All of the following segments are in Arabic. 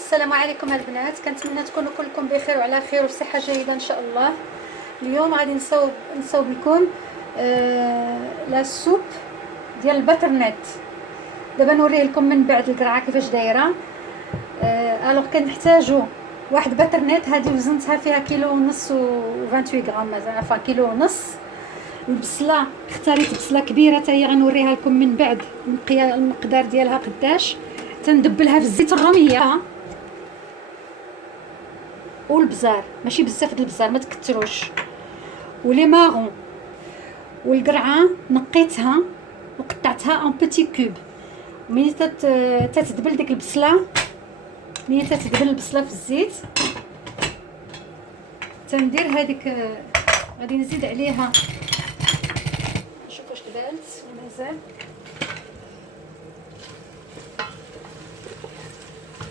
السلام عليكم البنات، كنتمنى تكونوا كلكم بخير وعلى خير وصحه جيده ان شاء الله. اليوم غادي نصوب لكم لا سوب ديال البترنات. دابا نوريه لكم من بعد القرعه كيفاش دايره. الوغ كنحتاجوا واحد بترنات، هذه وزنتها فيها كيلو ونص و 28 غرام، مازال كيلو ونص. البصله اختاريت بصله كبيره حتى هي غنوريها لكم من بعد المقدار ديالها قداش. تندبلها في الزيت الروميه والبزار، ماشي بزاف د البزار، ما تكتروش، ولي مارون والقرعه نقيتها وقطعتها ان بيتي كوب. ملي تتدبل ديك البصله، ملي تتدبل البصله في الزيت تندير هذيك، غادي نزيد عليها، نشوف واش دبالت ومازال.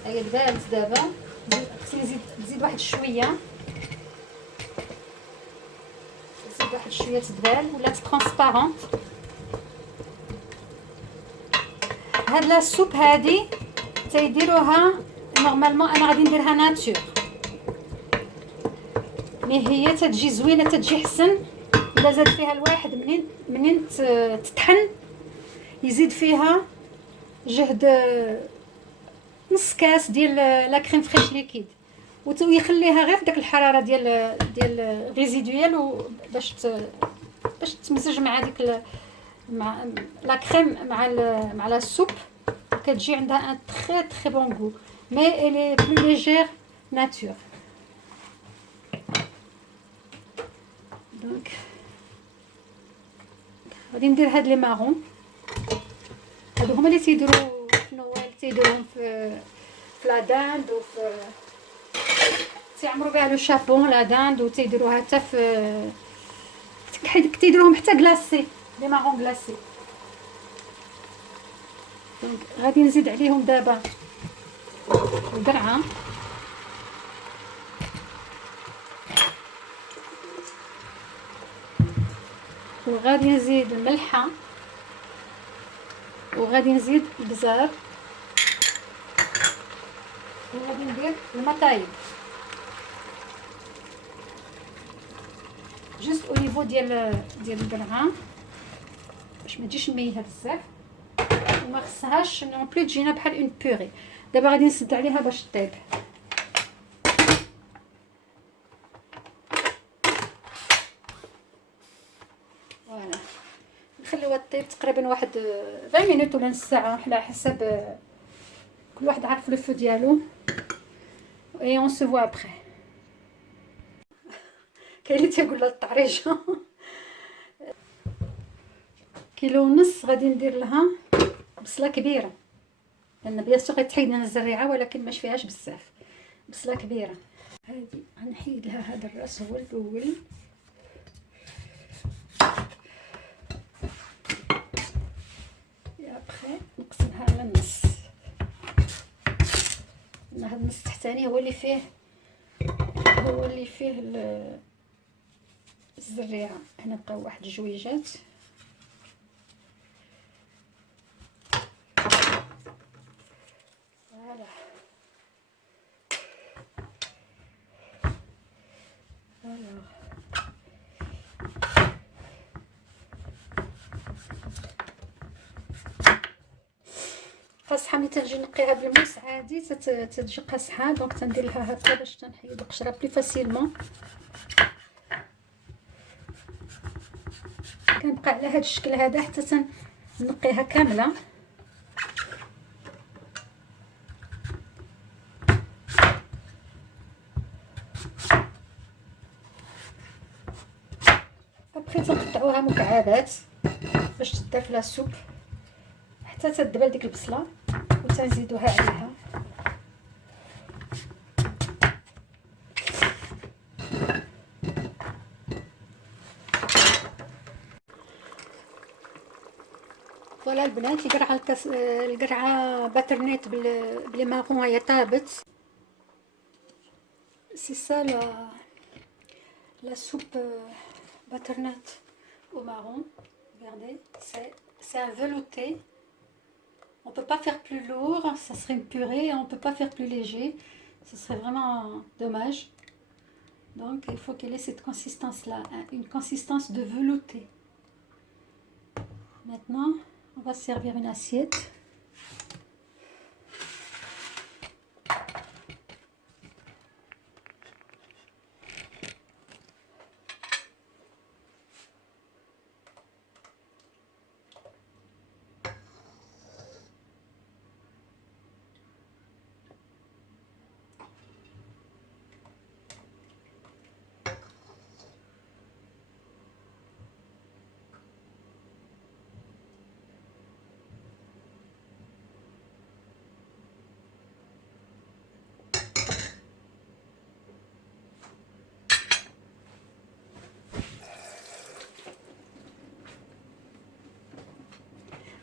هي دبالت دابا، خصني نزيد واحد شويه، نزيد واحد شويه تدبال ولات ترونسبارونت. هاد لا سوب هادي تيديروها نورمالمون، انا غادي نديرها ناتور، مي هي تتجي زوينه، تتجي حسن الا زاد فيها الواحد منين تطحن، يزيد فيها جهد نص كاس ديال لا كريم فريش ليكيد، ويخليها غير في داك الحراره ديال ريزيدويال، باش تمزج مع ديك مع لا كريم مع لا سوب، كتجي عندها ان تري بون غو، مي الي بلو ليجير ناتور. دونك غادي ندير هاد لي مارون، هادو هما اللي تيديروا في نوال، تيديروهم في لا داند، وفي تيعمروا بها لو شابون لا داند، وتيديروها حتى تيديروهم حتى كلاصي، لي مارون كلاصي. دونك غادي نزيد عليهم دابا القرعه، وغادي نزيد الملحه، وغادي نزيد البزار، وغادي ندير الماء طايب جوست او نيفو ديال القرعه باش ما تجيش ميته بزاف، وما خصهاش نون بلي تجينا بحال اون بوري. دابا غادي نسد عليها باش طيب. فوالا نخليوها طيب تقريبا واحد 20 مينوت ولا نص ساعه على حسب كل واحد عارف لو فو ديالو. اي اون سو فوا ابري. كاين اللي تيقول لها الطعريجه كيلو ونص غادي ندير لها بصله كبيره، لان بيان سور غتحيد لنا الزريعه ولكن ماش فيهاش بزاف، بصله كبيره. هادي غنحيد لها هذا الراس هو الاول، ابخي نقسمها على النص، لان هذا النص التحتاني هو اللي فيه الزريعه. هنا بقاو واحد الجويجات، فوالا فوالا. قاصحه ملي تنجي نقيها بالموس عادي تتجي قاصحه، دونك تندير لها هكا باش تنحيد القشره بلي فاسيلمون. كنبقى على هذا الشكل هذا حتى تنقيها كامله. ابخي تنقطعوها مكعبات باش تدار في لا سوب حتى تدبل ديك البصله، وتنزيدوها عليها. فوالا البنات، القرعه باترنيت بلي مارون هي طابت. سي سا لا سوب باترنات au marron. Regardez, c'est un velouté. On peut pas faire plus lourd, ça serait une purée, et on peut pas faire plus léger. Ce serait vraiment dommage. Donc il faut qu'elle ait cette consistance-là, hein, une consistance de velouté. Maintenant, on va servir une assiette.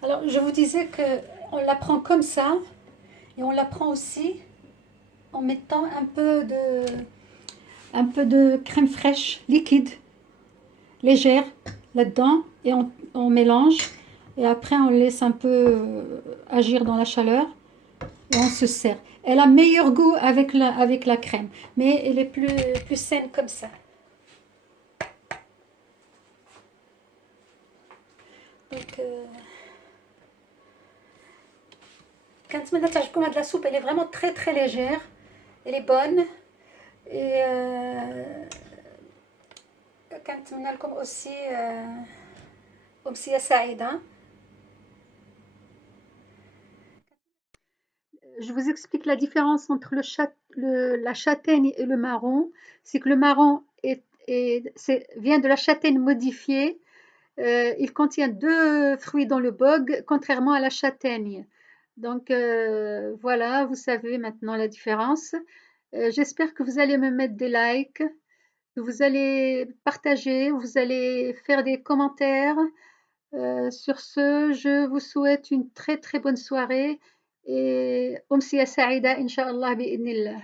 Alors, je vous disais que on la prend comme ça et on la prend aussi en mettant un peu de crème fraîche liquide, légère, là-dedans et on mélange et après on laisse un peu agir dans la chaleur et on se sert. Elle a meilleur goût avec la crème, mais elle est plus saine comme ça. Donc, كنتمنى تعجبكم هاد لا سوب. Elle est vraiment très très légère, elle est bonne et كنتمنى لكم aussi أمسية سعيدة. Je vous explique la différence entre la châtaigne et le marron. C'est que le marron vient de la châtaigne modifiée. Il contient deux fruits dans le bog, contrairement à la châtaigne. Donc voilà, vous savez maintenant la différence. J'espère que vous allez me mettre des likes, que vous allez partager, vous allez faire des commentaires. Sur ce, je vous souhaite une très très bonne soirée et أمسية سعيدة إن شاء الله بإذن الله.